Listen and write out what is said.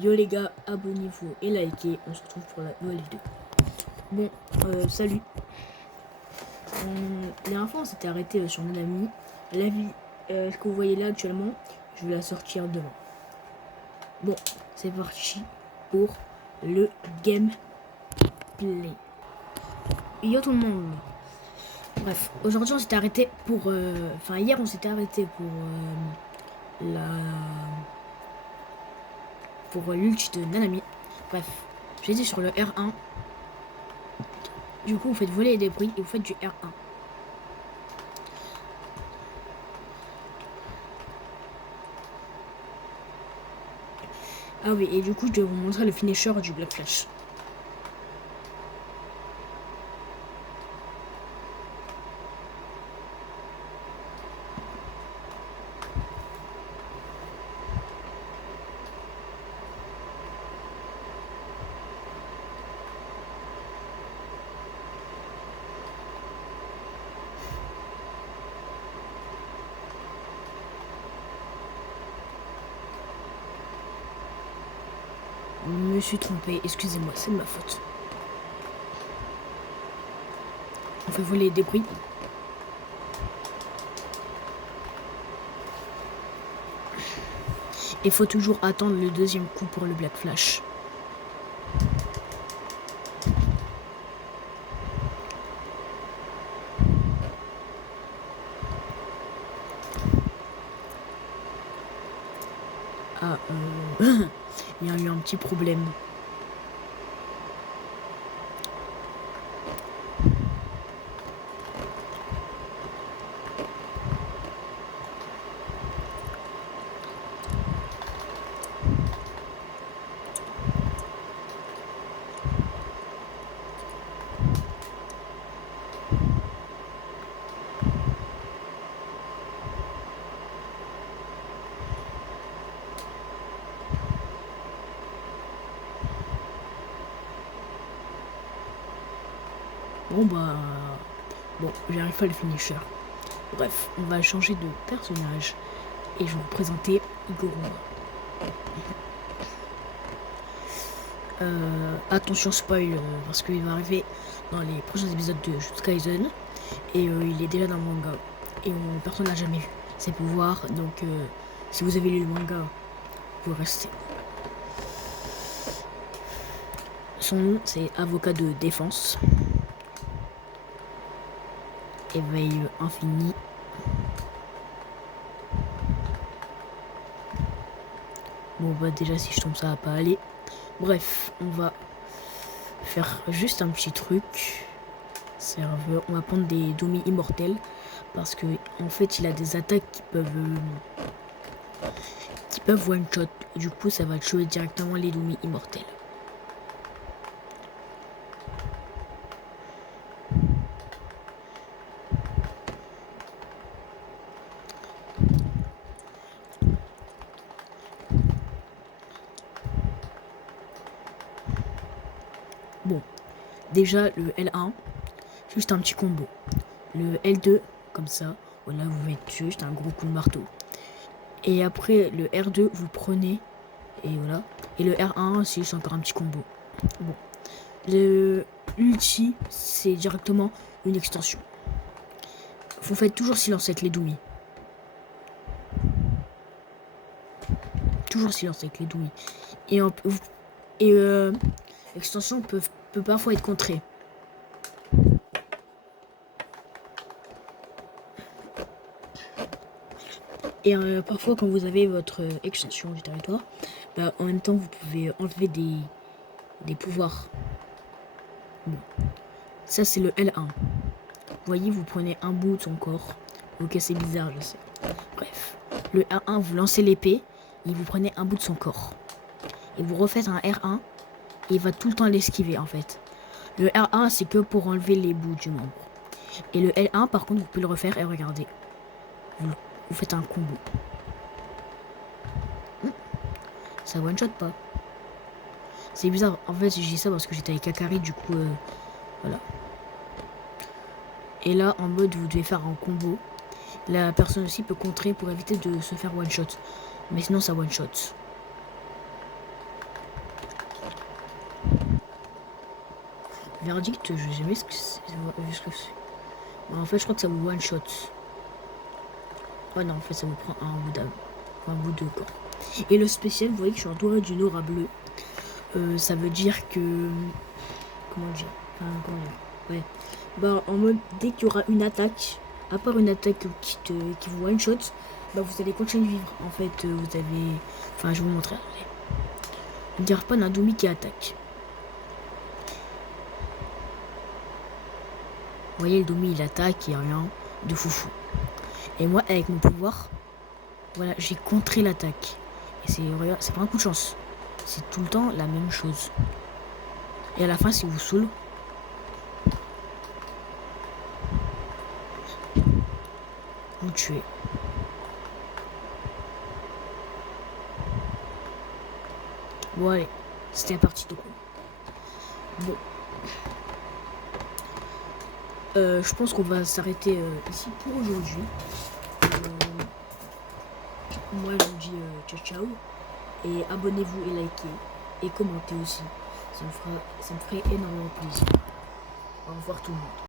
Yo les gars, abonnez-vous et likez. On se retrouve pour la nouvelle vidéo. Bon, salut. La dernière fois, on s'était arrêté sur mon ami. La vie, ce que vous voyez là actuellement, je vais la sortir demain. Bon, c'est parti pour le gameplay. Yo tout le monde. Bref, aujourd'hui on s'était arrêté pour... Enfin, hier on s'était arrêté pour l'ulti de Nanami. Bref, j'étais sur le R1. Du coup, vous faites voler les débris et vous faites du R1. Ah oui, et du coup, je vais vous montrer le finisher du Black Flash. Je me suis trompé, excusez-moi, c'est de ma faute. On fait voler les débris. Il faut toujours attendre le deuxième coup pour le Black Flash. Ah, il y a eu un petit problème. Bon, j'arrive pas à le finisher. Bref, on va changer de personnage et je vais vous présenter Igoruma. Attention spoil, parce qu'il va arriver dans les prochains épisodes de Jujutsu Kaisen et il est déjà dans le manga et personne l'a jamais vu ses pouvoirs, donc si vous avez lu le manga, vous restez. Son nom c'est avocat de défense. Éveil infini. Bon bah déjà si je tombe ça va pas aller. Bref, on va faire juste un petit truc. Serveur, on va prendre des Domi immortels parce que en fait il a des attaques qui peuvent one shot. Du coup ça va tuer directement les Domi immortels. Bon, déjà le L1, juste un petit combo. Le L2, comme ça, voilà, vous faites juste un gros coup de marteau. Et après le R2, vous prenez, et voilà. Et le R1, c'est juste encore un petit combo. Bon, l'ulti, c'est directement une extension. Vous faites toujours silence avec les Doumi. Toujours silence avec les Doumi. Et l'extension peut parfois être contrée. Et parfois quand vous avez votre extension du territoire, bah, en même temps vous pouvez enlever des pouvoirs. Bon. Ça c'est le L1. Vous voyez, vous prenez un bout de son corps. Ok, c'est bizarre, je sais. Bref. Le R1, vous lancez l'épée et vous prenez un bout de son corps. Et vous refaites un R1 et il va tout le temps l'esquiver en fait. Le R1 c'est que pour enlever les bouts du membre. Et le L1 par contre vous pouvez le refaire et regardez. Vous faites un combo. Ça one shot pas. C'est bizarre. En fait, j'ai dit ça parce que j'étais avec Akari, du coup, voilà. Et là, en mode, vous devez faire un combo. La personne aussi peut contrer pour éviter de se faire one shot. Mais sinon, ça one shot. Verdict, je sais jamais ce que c'est. En fait, je crois que ça vous one shot. Ouais, non, en fait, ça vous prend un bout de corps. Et le spécial, vous voyez que je suis entouré d'une aura bleue. Ça veut dire que. Comment dire? Enfin, comment dire? Ouais. Bah, en mode, dès qu'il y aura une attaque, à part une attaque qui vous one shot, bah, vous allez continuer de vivre. En fait, vous avez. Enfin, je vais vous montrer. Il n'y a pas Nadoumi qui attaque. Vous voyez, le Domi, il attaque et rien de foufou. Et moi, avec mon pouvoir, voilà, j'ai contré l'attaque. Et c'est pas un coup de chance. C'est tout le temps la même chose. Et à la fin, si vous saoule, vous tuez. Bon, allez, c'était la partie de coup. Bon. Je pense qu'on va s'arrêter ici pour aujourd'hui. Moi, je vous dis ciao ciao. Et abonnez-vous et likez. Et commentez aussi. Ça me ferait énormément plaisir. Au revoir tout le monde.